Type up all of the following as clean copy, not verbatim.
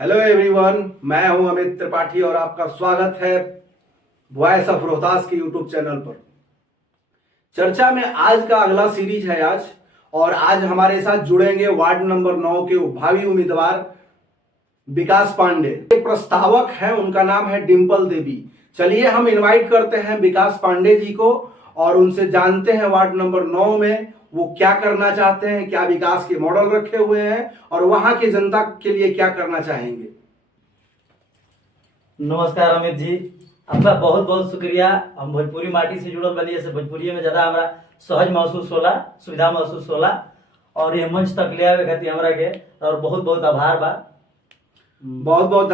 Hello everyone, मैं हूं अमित त्रिपाठी और आपका स्वागत है वॉइस ऑफ रोहतास के यूट्यूब चैनल पर। चर्चा में आज का अगला सीरीज है और आज हमारे साथ जुड़ेंगे वार्ड नंबर 9 के भावी उम्मीदवार विकास पांडे। प्रस्तावक हैं, उनका नाम है डिंपल देवी। चलिए हम इनवाइट करते हैं विकास पांडे जी को और उनसे जानते हैं वार्ड नंबर 9 में वो क्या करना चाहते हैं, क्या विकास के मॉडल रखे हुए हैं और वहां की जनता के लिए क्या करना चाहेंगे। नमस्कार अमित जी, आपका बहुत बहुत शुक्रिया। हम भोजपुरी माटी से जुड़ल बनी से भोजपुरी में ज्यादा हमारा सहज महसूस होला, सुविधा महसूस होला और ये मंच तक ले आवे खातिर हमरा के और बहुत बहुत आभार बा। बहुत बहुत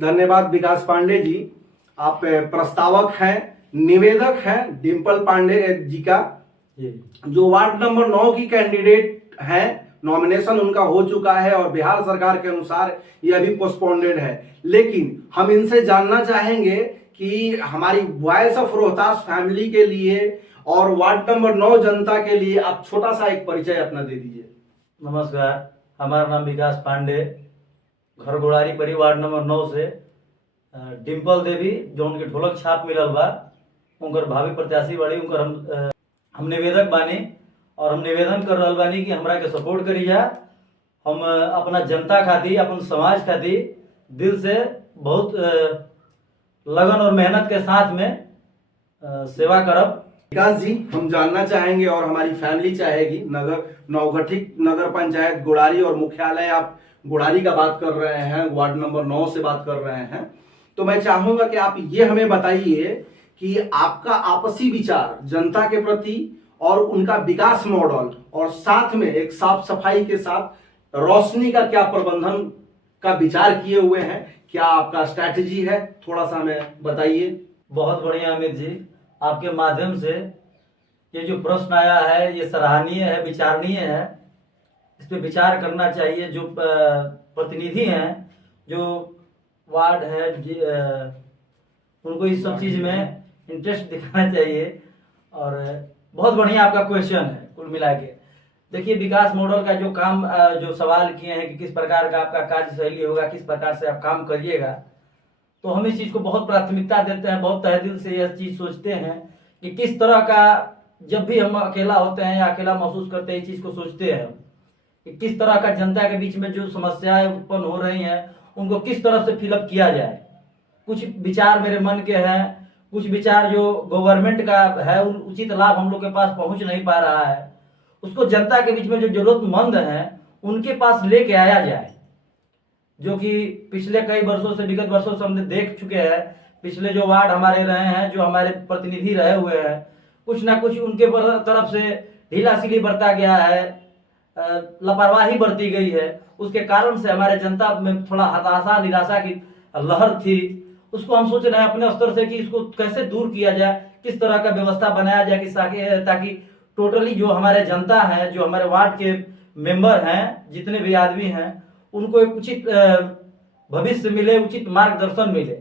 धन्यवाद विकास पांडे जी। आप प्रस्तावक हैं, निवेदक हैं डिंपल पांडे जी का, जो वार्ड नंबर 9 की कैंडिडेट हैं। नॉमिनेशन उनका हो चुका है और बिहार सरकार के अनुसार यह अभी पोस्टपोन्डेड है, लेकिन हम इनसे जानना चाहेंगे कि हमारी वॉइस ऑफ रोहतास फैमिली के लिए और वार्ड नंबर 9 जनता के लिए आप छोटा सा एक परिचय अपना दे दीजिए। नमस्कार, हमारा नाम विकास पांडे, घर गोड़ारी परी वार्ड नंबर 9 से डिंपल देवी जो उनके ढोलक छाप मिलल बा उनकर भावी प्रत्याशी बड़ी उनकर हम निवेदक बानी और हम निवेदन कर रहा बानी कि हमरा के सपोर्ट करी जा। हम अपना जनता खातिर, अपन समाज खातिर दिल से बहुत लगन और मेहनत के साथ में सेवा करब। विकास जी, हम जानना चाहेंगे और हमारी फैमिली चाहेगी, नवगठित नगर पंचायत गुड़ारी और मुख्यालय आप गुड़ारी का बात कर रहे हैं, वार्ड नंबर 9 से बात कर रहे हैं, तो मैं चाहूंगा कि आप ये हमें बताइए कि आपका आपसी विचार जनता के प्रति और उनका विकास मॉडल और साथ में एक साफ सफाई के साथ रोशनी का क्या प्रबंधन का विचार किए हुए हैं, क्या आपका स्ट्रैटेजी है, थोड़ा सा हमें बताइए। बहुत बढ़िया अमित जी, आपके माध्यम से ये जो प्रश्न आया है ये सराहनीय है, विचारणीय है। इस पे विचार करना चाहिए। जो प्रतिनिधि हैं, जो वार्ड है, उनको इस सब चीज में इंटरेस्ट दिखाना चाहिए। और बहुत बढ़िया आपका क्वेश्चन है। कुल मिला के देखिए, विकास मॉडल का जो काम, जो सवाल किए हैं कि किस प्रकार का आपका कार्यशैली होगा, किस प्रकार से आप काम करिएगा, तो हम इस चीज को बहुत प्राथमिकता देते हैं, बहुत तहे दिल से यह चीज सोचते हैं कि किस तरह का, जब भी हम अकेला होते हैं या अकेला महसूस करते हैं, इस चीज को सोचते हैं कि किस तरह का जनता के बीच में जो समस्याएं उत्पन्न हो रही हैं उनको किस तरह से फिलअप किया जाए। कुछ विचार मेरे मन के हैं, कुछ विचार जो गवर्नमेंट का है, उचित लाभ हम लोग के पास पहुंच नहीं पा रहा है, उसको जनता के बीच में जो जरूरतमंद हैं उनके पास लेके आया जाए। जो कि पिछले कई वर्षों से, विगत वर्षों से हमने देख चुके हैं। पिछले जो वार्ड हमारे रहे हैं, जो हमारे प्रतिनिधि रहे हुए हैं, कुछ ना कुछ उनके तरफ से ढीलासिली बरता गया है, लापरवाही बरती गई है। उसके कारण से हमारे जनता में थोड़ा हताशा, निराशा की लहर थी। उसको हम सोच रहे हैं अपने स्तर से कि इसको कैसे दूर किया जाए, किस तरह का व्यवस्था बनाया जाए कि ताकि टोटली जो हमारे जनता है, जो हमारे वार्ड के मेंबर हैं, जितने भी आदमी हैं, उनको एक उचित भविष्य मिले, उचित मार्गदर्शन मिले।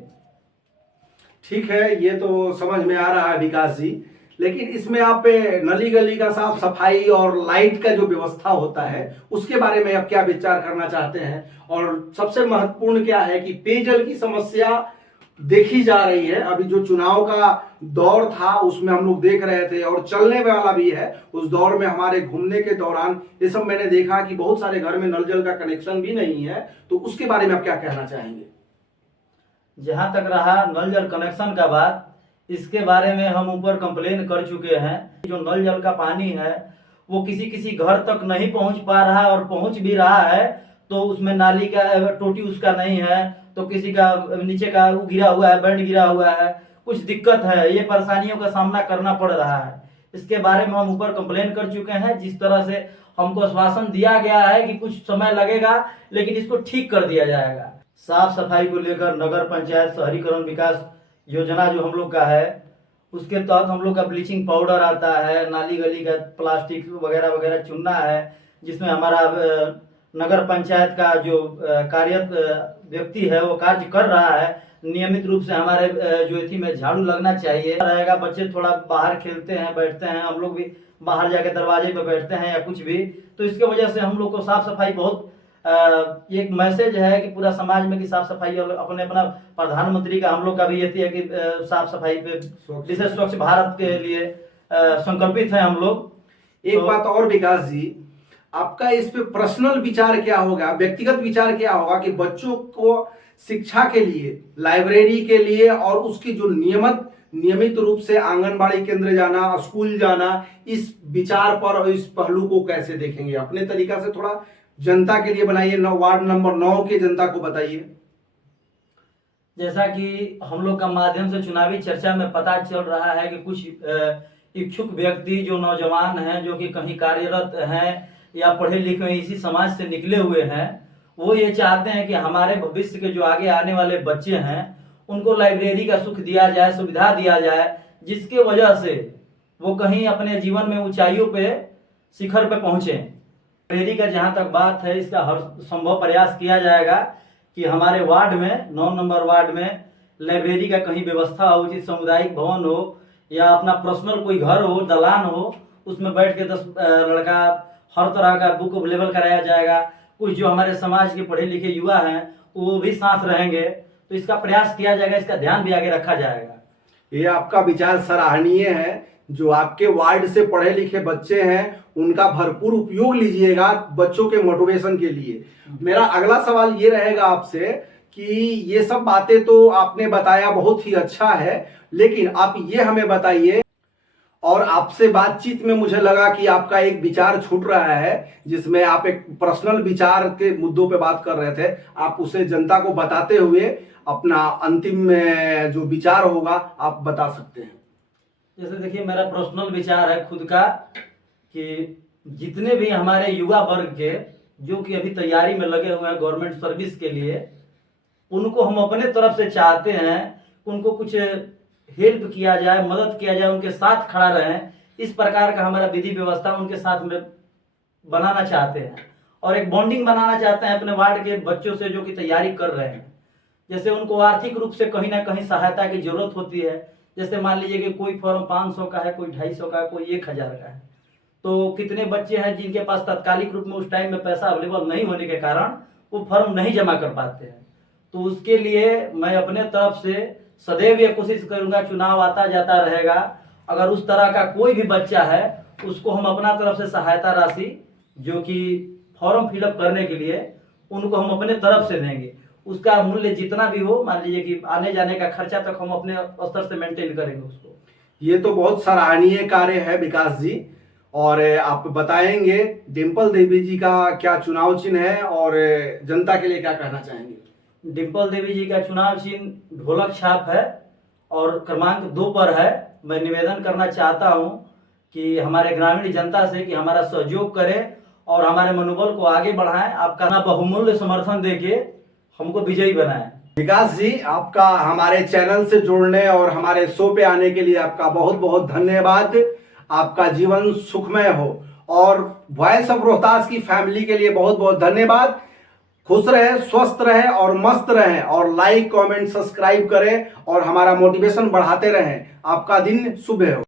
ठीक है, ये तो समझ में आ रहा है विकास जी, लेकिन इसमें आप नली गली का साफ सफाई और लाइट का जो व्यवस्था होता है उसके बारे में आप क्या विचार करना चाहते हैं। और सबसे महत्वपूर्ण क्या है कि पेयजल की समस्या देखी जा रही है। अभी जो चुनाव का दौर था उसमें हम लोग देख रहे थे और चलने वाला भी है। उस दौर में हमारे घूमने के दौरान ये सब मैंने देखा कि बहुत सारे घर में नल जल का कनेक्शन भी नहीं है, तो उसके बारे में आप क्या कहना चाहेंगे। जहां तक रहा नल जल कनेक्शन का बात, इसके बारे में हम ऊपर कंप्लेन कर चुके हैं। जो नल जल का पानी है वो किसी किसी घर तक नहीं पहुंच पा रहा है, और पहुंच भी रहा है तो उसमें नाली का टोटी उसका नहीं है, तो किसी का नीचे का गिरा हुआ है, बैंड गिरा हुआ है, कुछ दिक्कत है। ये परेशानियों का सामना करना पड़ रहा है। इसके बारे में हम ऊपर कंप्लेन कर चुके हैं। जिस तरह से हमको आश्वासन दिया गया है कि कुछ समय लगेगा लेकिन इसको ठीक कर दिया जाएगा। साफ सफाई को लेकर नगर पंचायत शहरीकरण विकास योजना जो हम लोग का है, उसके तहत हम लोग का ब्लीचिंग पाउडर आता है, नाली गली का प्लास्टिक वगैरह वगैरह चुनना है, जिसमें हमारा नगर पंचायत का जो कार्यरत व्यक्ति है वो कार्य कर रहा है। नियमित रूप से हमारे जो एथी में झाड़ू लगना चाहिए रहेगा। बच्चे थोड़ा बाहर खेलते हैं, बैठते हैं, हम लोग भी बाहर जाके दरवाजे पे बैठते हैं या कुछ भी, तो इसके वजह से हम लोग को साफ सफाई बहुत एक मैसेज है कि पूरा समाज में कि साफ सफाई, और अपने अपना प्रधानमंत्री का हम लोग का भी ये है कि साफ सफाई पे विशेष स्वच्छ भारत के लिए संकल्पित है हम लोग। एक बात और विकास जी, आपका इस पे पर्सनल विचार क्या होगा, व्यक्तिगत विचार क्या होगा कि बच्चों को शिक्षा के लिए, लाइब्रेरी के लिए और उसकी जो नियमित रूप से आंगनबाड़ी केंद्र जाना, स्कूल जाना, इस विचार पर और इस पहलू को कैसे देखेंगे? अपने तरीका से थोड़ा जनता के लिए बनाइए, वार्ड नंबर 9 के जनता को बताइए। जैसा कि हम लोग का माध्यम से चुनावी चर्चा में पता चल रहा है कि कुछ इच्छुक व्यक्ति जो नौजवान हैं, जो कि कहीं कार्यरत हैं या पढ़े लिखे इसी समाज से निकले हुए हैं, वो ये चाहते हैं कि हमारे भविष्य के जो आगे आने वाले बच्चे हैं उनको लाइब्रेरी का सुख दिया जाए, सुविधा दिया जाए, जिसके वजह से वो कहीं अपने जीवन में ऊंचाइयों पे, शिखर पे पहुंचे। लाइब्रेरी का जहां तक बात है, इसका हर संभव प्रयास किया जाएगा कि हमारे वार्ड में 9 नंबर वार्ड में लाइब्रेरी का कहीं व्यवस्था हो, उचित सामुदायिक भवन हो या अपना पर्सनल कोई घर हो, दलान हो, उसमें बैठ के 10 लड़का हर तरह का बुक अवेलेबल कराया जाएगा। कुछ जो हमारे समाज के पढ़े लिखे युवा हैं वो भी साथ रहेंगे, तो इसका प्रयास किया जाएगा, इसका ध्यान भी आगे रखा जाएगा। ये आपका विचार सराहनीय है। जो आपके वार्ड से पढ़े लिखे बच्चे हैं उनका भरपूर उपयोग लीजिएगा बच्चों के मोटिवेशन के लिए। मेरा अगला सवाल ये रहेगा आपसे कि ये सब बातें तो आपने बताया, बहुत ही अच्छा है, लेकिन आप ये हमें बताइए, और आपसे बातचीत में मुझे लगा कि आपका एक विचार छूट रहा है जिसमें आप एक पर्सनल विचार के मुद्दों पे बात कर रहे थे, आप उसे जनता को बताते हुए अपना अंतिम जो विचार होगा आप बता सकते हैं। जैसे देखिए, मेरा पर्सनल विचार है खुद का कि जितने भी हमारे युवा वर्ग के जो कि अभी तैयारी में लगे हुए हैं गवर्नमेंट सर्विस के लिए, उनको हम अपने तरफ से चाहते हैं उनको कुछ हेल्प किया जाए, मदद किया जाए, उनके साथ खड़ा रहें। इस प्रकार का हमारा विधि व्यवस्था उनके साथ में बनाना चाहते हैं और एक बॉन्डिंग बनाना चाहते हैं अपने वार्ड के बच्चों से जो कि तैयारी कर रहे हैं। जैसे उनको आर्थिक रूप से कहीं ना कहीं सहायता की जरूरत होती है। जैसे मान लीजिए कि कोई फॉर्म 500 का है, कोई 250 का, कोई 1000 का है, तो कितने बच्चे हैं जिनके पास तात्कालिक रूप में उस टाइम में पैसा अवेलेबल नहीं होने के कारण वो फॉर्म नहीं जमा कर पाते हैं। तो उसके लिए मैं अपने तरफ से सदैव ये कोशिश करूंगा, चुनाव आता जाता रहेगा, अगर उस तरह का कोई भी बच्चा है उसको हम अपना तरफ से सहायता राशि जो कि फॉर्म फिलअप करने के लिए उनको हम अपने तरफ से देंगे। उसका मूल्य जितना भी हो, मान लीजिए कि आने जाने का खर्चा तक हम अपने स्तर से मेंटेन करेंगे उसको। ये तो बहुत सराहनीय कार्य है विकास जी। और आप बताएंगे डिंपल देवी जी का क्या चुनाव चिन्ह है और जनता के लिए क्या कहना चाहेंगे? डिंपल देवी जी का चुनाव चिन्ह ढोलक छाप है और क्रमांक 2 पर है। मैं निवेदन करना चाहता हूं कि हमारे ग्रामीण जनता से कि हमारा सहयोग करें और हमारे मनोबल को आगे बढ़ाएं। आपका बहुमूल्य समर्थन देके हमको विजयी बनाएं। विकास जी, आपका हमारे चैनल से जुड़ने और हमारे शो पे आने के लिए आपका बहुत बहुत धन्यवाद। आपका जीवन सुखमय हो और वॉइस ऑफ रोहतास की फैमिली के लिए बहुत बहुत धन्यवाद। खुश रहे, स्वस्थ रहे और मस्त रहे और लाइक, कमेंट, सब्सक्राइब करें और हमारा मोटिवेशन बढ़ाते रहें। आपका दिन शुभ हो।